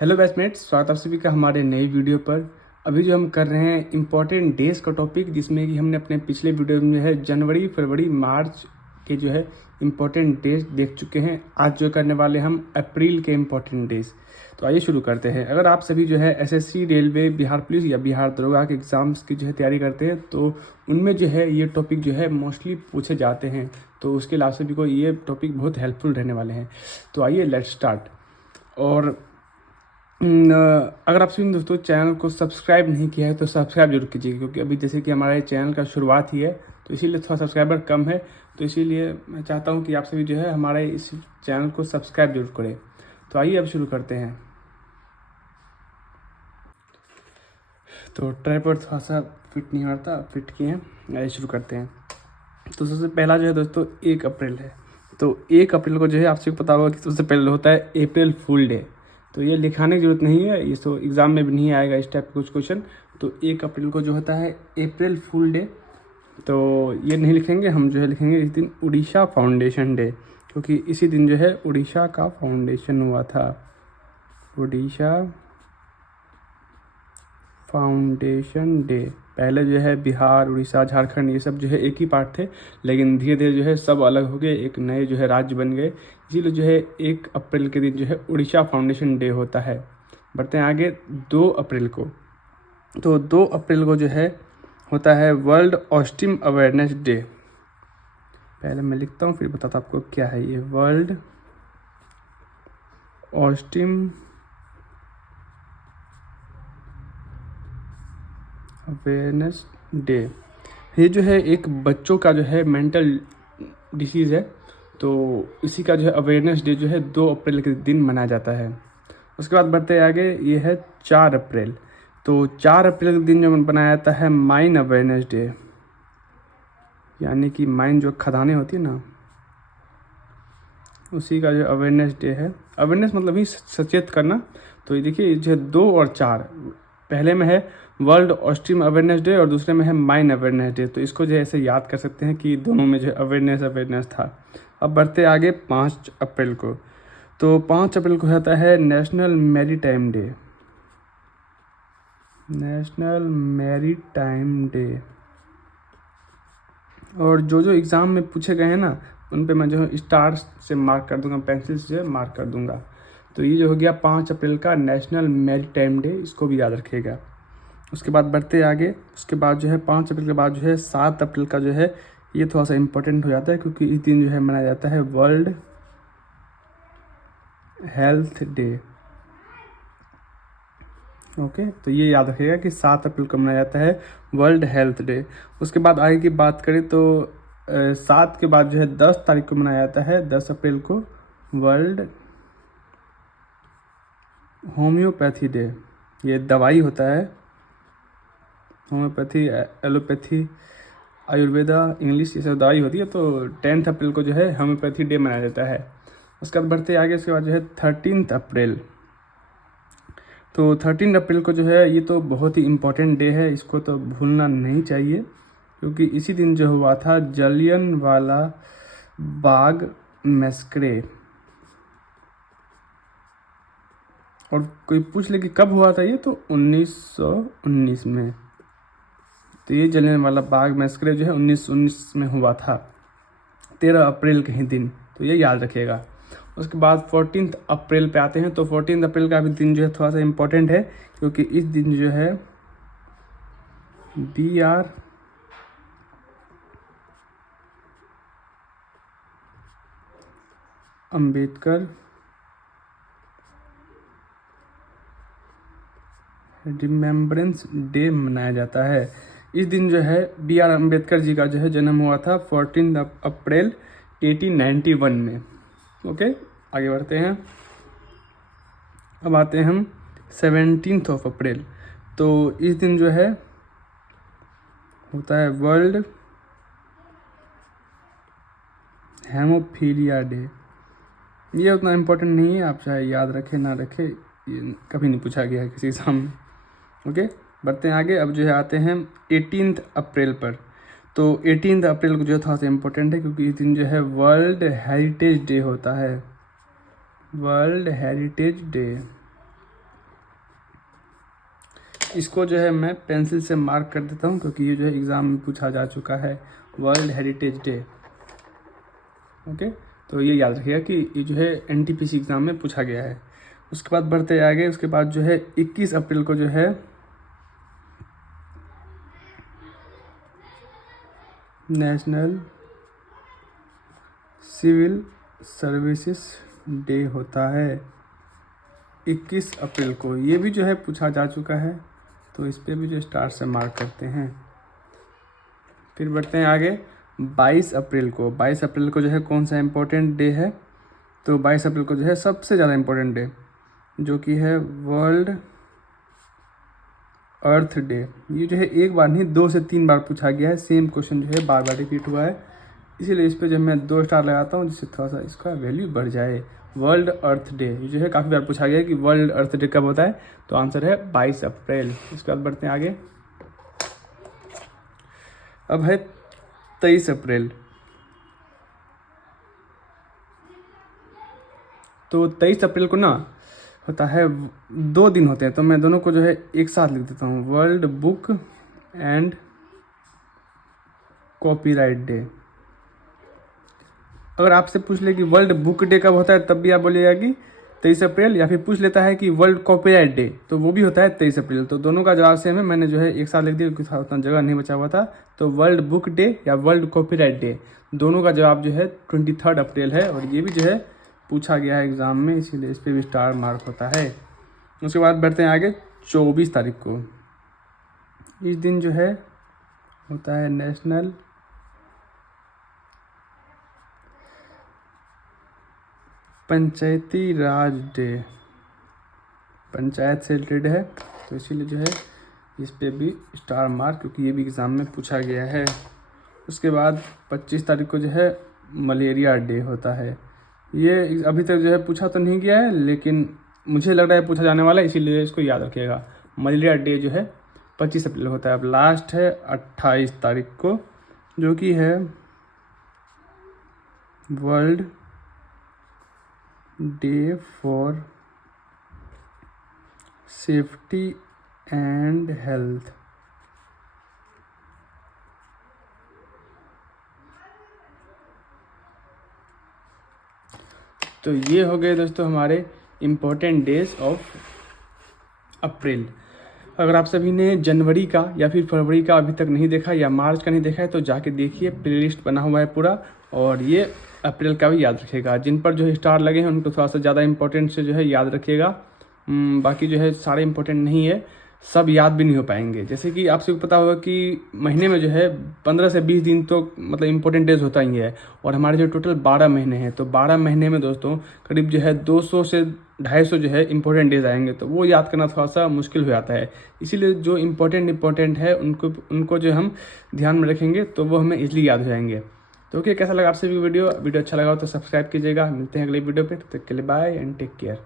Hello batchmates, स्वागत आप सभी का हमारे नई वीडियो पर। अभी जो हम कर रहे हैं इम्पॉर्टेंट डेज का टॉपिक, जिसमें कि हमने अपने पिछले वीडियो में है जनवरी फरवरी मार्च के जो है इम्पॉर्टेंट डेज देख चुके हैं। आज जो करने वाले हम अप्रैल के इम्पॉर्टेंट डेज। तो आइए शुरू करते हैं। अगर आप सभी जो है एसएससी, रेलवे, बिहार पुलिस या बिहार दरोगा के एग्ज़ाम्स की जो है तैयारी करते हैं, तो उनमें जो है ये टॉपिक जो है मोस्टली पूछे जाते हैं। तो उसके लिए आप सभी को ये टॉपिक बहुत हेल्पफुल रहने वाले हैं। तो आइए लेट्स स्टार्ट। और अगर आप सभी दोस्तों चैनल को सब्सक्राइब नहीं किया है तो सब्सक्राइब जरूर कीजिएगा, क्योंकि अभी जैसे कि हमारे चैनल का शुरुआत ही है, तो इसीलिए थोड़ा सब्सक्राइबर कम है। तो इसीलिए मैं चाहता हूं कि आप सभी जो है हमारे इस चैनल को सब्सक्राइब जरूर करें। तो आइए अब शुरू करते हैं। तो ट्राइपॉड थोड़ा सा फिट नहीं हो रहा था, फिट किए हैं। आइए शुरू करते हैं। तो सबसे पहला जो है दोस्तों 1 अप्रैल है। तो 1 अप्रैल को जो है आपसे पता होगा कि सबसे पहले होता है अप्रैल फूल डे। तो ये लिखाने की जरूरत नहीं है, ये तो एग्ज़ाम में भी नहीं आएगा इस टाइप का कुछ क्वेश्चन। तो 1 अप्रैल को जो होता है अप्रैल फूल डे, तो ये नहीं लिखेंगे हम, जो है लिखेंगे इस दिन उड़ीसा फाउंडेशन डे, क्योंकि इसी दिन जो है उड़ीसा का फाउंडेशन हुआ था। Orissa foundation day. पहले जो है बिहार, उड़ीसा, झारखंड ये सब जो है एक ही पार्ट थे, लेकिन धीरे धीरे जो है सब अलग हो गए, एक नए जो है राज्य बन गए। इसीलिए जो है 1 अप्रैल के दिन जो है उड़ीसा फाउंडेशन डे होता है। बढ़ते हैं आगे 2 अप्रैल को। तो 2 अप्रैल को जो है होता है वर्ल्ड ऑस्टिम अवेयरनेस डे। पहले मैं लिखता हूँ फिर बताता आपको क्या है ये वर्ल्ड ऑस्टिम अवेयरनेस डे। ये जो है एक बच्चों का जो है मेंटल डिसीज़ है, तो इसी का जो है अवेयरनेस डे जो है 2 अप्रैल के दिन मनाया जाता है। उसके बाद बढ़ते आगे, ये है 4 अप्रैल। तो 4 अप्रैल के दिन जो बनाया जाता है माइन अवेयरनेस डे, यानी कि माइन जो खदानें होती है ना, उसी का जो अवेयरनेस डे है। अवेयरनेस मतलब ही सचेत करना। तो ये देखिए जो है 2 और 4, पहले में है वर्ल्ड ऑस्टिम अवेयरनेस डे और दूसरे में है माइन अवेयरनेस डे। तो इसको जो है ऐसे याद कर सकते हैं कि दोनों में जो है अवेयरनेस था। अब बढ़ते आगे 5 अप्रैल को। तो 5 अप्रैल को होता है national maritime day. National maritime day. और जो जो एग्ज़ाम में पूछे गए हैं ना, उन पे मैं जो है स्टार से मार्क कर दूंगा, पेंसिल से मार्क कर दूंगा। तो ये जो हो गया 5 अप्रैल का नेशनल मैरीटाइम डे, इसको भी याद रखिएगा। उसके बाद बढ़ते आगे, उसके बाद जो है 5 अप्रैल के बाद जो है 7 अप्रैल का जो है ये थोड़ा सा इम्पोर्टेंट हो जाता है, क्योंकि इस दिन जो है मनाया जाता है वर्ल्ड हेल्थ डे। ओके, तो ये याद रखिएगा कि 7 अप्रैल को मनाया जाता है वर्ल्ड हेल्थ डे। उसके बाद आगे की बात करें तो 7 के बाद जो है 10 तारीख को मनाया जाता है, 10 अप्रैल को वर्ल्ड होम्योपैथी डे। ये दवाई होता है, होम्योपैथी, एलोपैथी, आयुर्वेदा, इंग्लिश, ये सब दवाई होती है। तो 10 अप्रैल को जो है होम्योपैथी डे मनाया जाता है। उसके बाद बढ़ते आगे, उसके बाद जो है 13 अप्रैल। तो 13 अप्रैल को जो है ये तो बहुत ही इम्पोर्टेंट डे है, इसको तो भूलना नहीं चाहिए, क्योंकि इसी दिन जो हुआ था जलियनवाला बाग मैस्करे। और कोई पूछ ले कि कब हुआ था ये, तो 1919 में। तो ये जलियनवाला बाग मैस्करे जो है 1919 में हुआ था, 13 अप्रैल के ही दिन। तो ये याद रखिएगा। उसके बाद 14 अप्रैल पे आते हैं। तो 14 अप्रैल का भी दिन जो है थोड़ा सा इम्पोर्टेंट है, क्योंकि इस दिन जो है BR अम्बेडकर रिमेम्बरेंस डे मनाया जाता है। इस दिन जो है BR अम्बेडकर जी का जो है जन्म हुआ था 14 अप्रैल 1891 में। ओके, आगे बढ़ते हैं। अब आते हैं हम 17 अप्रैल। तो इस दिन जो है होता है वर्ल्ड हेमोफीलिया डे। ये उतना इम्पोर्टेंट नहीं है, आप चाहे याद रखें ना रखें, ये कभी नहीं पूछा गया है किसी एग्जाम में। ओके, बढ़ते हैं आगे। अब जो है आते हैं 18 अप्रैल पर। तो 18 अप्रैल को जो थोड़ा सा इम्पोर्टेंट है, क्योंकि इस दिन जो है वर्ल्ड हेरिटेज डे होता है। World heritage day. इसको जो है मैं पेंसिल से मार्क कर देता हूँ क्योंकि ये जो है एग्ज़ाम में पूछा जा चुका है, वर्ल्ड हेरिटेज डे। ओके, तो ये याद रखिएगा कि ये जो है एनटीपीसी एग्ज़ाम में पूछा गया है। उसके बाद बढ़ते आगे, उसके बाद जो है 21 अप्रैल को जो है नेशनल सिविल सर्विसेज डे होता है 21 अप्रैल को। ये भी जो है पूछा जा चुका है, तो इस पर भी जो स्टार से मार्क करते हैं। फिर बढ़ते हैं आगे 22 अप्रैल को। 22 अप्रैल को जो है कौन सा इम्पोर्टेंट डे है, तो 22 अप्रैल को जो है सबसे ज़्यादा इम्पोर्टेंट डे जो कि है वर्ल्ड अर्थ डे। ये जो है एक बार नहीं 2 से 3 बार पूछा गया है, सेम क्वेश्चन जो है बार बार रिपीट हुआ है, इसीलिए इस पर जो मैं 2 स्टार लगाता हूँ जिससे थोड़ा सा इसका वैल्यू बढ़ जाए। वर्ल्ड अर्थ डे ये जो है काफ़ी बार पूछा गया है कि वर्ल्ड अर्थ डे कब होता है, तो आंसर है 22 अप्रैल। इसके बाद बढ़ते हैं आगे, अब है 23 अप्रैल। तो 23 अप्रैल को ना होता है, 2 दिन होते हैं, तो मैं दोनों को जो है एक साथ लिख देता हूँ, world book and copyright day. अगर आपसे पूछ ले कि वर्ल्ड बुक डे कब होता है, तब भी आप बोलिएगा कि 23 अप्रैल, या फिर पूछ लेता है कि वर्ल्ड कॉपीराइट डे, तो वो भी होता है 23 अप्रैल। तो दोनों का जवाब सेम है, मैंने जो है एक साथ लिख दिया क्योंकि उतना जगह नहीं बचा हुआ था। तो वर्ल्ड बुक डे या वर्ल्ड कॉपीराइट डे, दोनों का जवाब जो है 23 अप्रैल है, और ये भी जो है पूछा गया है एग्ज़ाम में, इसीलिए इस पर भी स्टार मार्क होता है। उसके बाद बढ़ते हैं आगे 24 तारीख को। इस दिन जो है होता है नेशनल पंचायती राज डे। पंचायत से रिलेटेड है, तो इसीलिए जो है इस पे भी स्टार मार्क, क्योंकि ये भी एग्ज़ाम में पूछा गया है। उसके बाद 25 तारीख को जो है मलेरिया डे होता है। ये अभी तक जो है पूछा तो नहीं गया है, लेकिन मुझे लग रहा है पूछा जाने वाला है, इसीलिए इसको याद रखिएगा। मलेरिया डे जो है 25 अप्रैल होता है। अब लास्ट है 28 तारीख को, जो कि है world day for safety and health. तो ये हो गए दोस्तों हमारे इम्पोर्टेंट डेज ऑफ अप्रैल। अगर आप सभी ने जनवरी का या फिर फरवरी का अभी तक नहीं देखा या मार्च का नहीं देखा है, तो जाके देखिए, प्लेलिस्ट बना हुआ है पूरा। और ये अप्रैल का भी याद रखिएगा, जिन पर जो है स्टार लगे हैं उनको थोड़ा सा ज़्यादा इंपॉर्टेंट से जो है याद रखिएगा। बाकी जो है सारे इंपॉर्टेंट नहीं है, सब याद भी नहीं हो पाएंगे। जैसे कि आपसे पता होगा कि महीने में जो है 15 से 20 दिन तो मतलब इंपॉर्टेंट डेज होता ही है, और हमारे जो टोटल 12 महीने हैं, तो 12 महीने में दोस्तों करीब जो है 200 से 250 जो है इंपॉर्टेंट डेज आएंगे, तो वो याद करना थोड़ा सा मुश्किल हो जाता है। इसीलिए जो इंपॉर्टेंट है उनको जो हम ध्यान में रखेंगे तो वो हमें इजीली याद हो जाएंगे। तो ओके, कैसा लगा आपसे वीडियो अच्छा लगा हो तो सब्सक्राइब कीजिएगा। मिलते हैं अगले वीडियो पे, तब तक के लिए बाय एंड टेक केयर।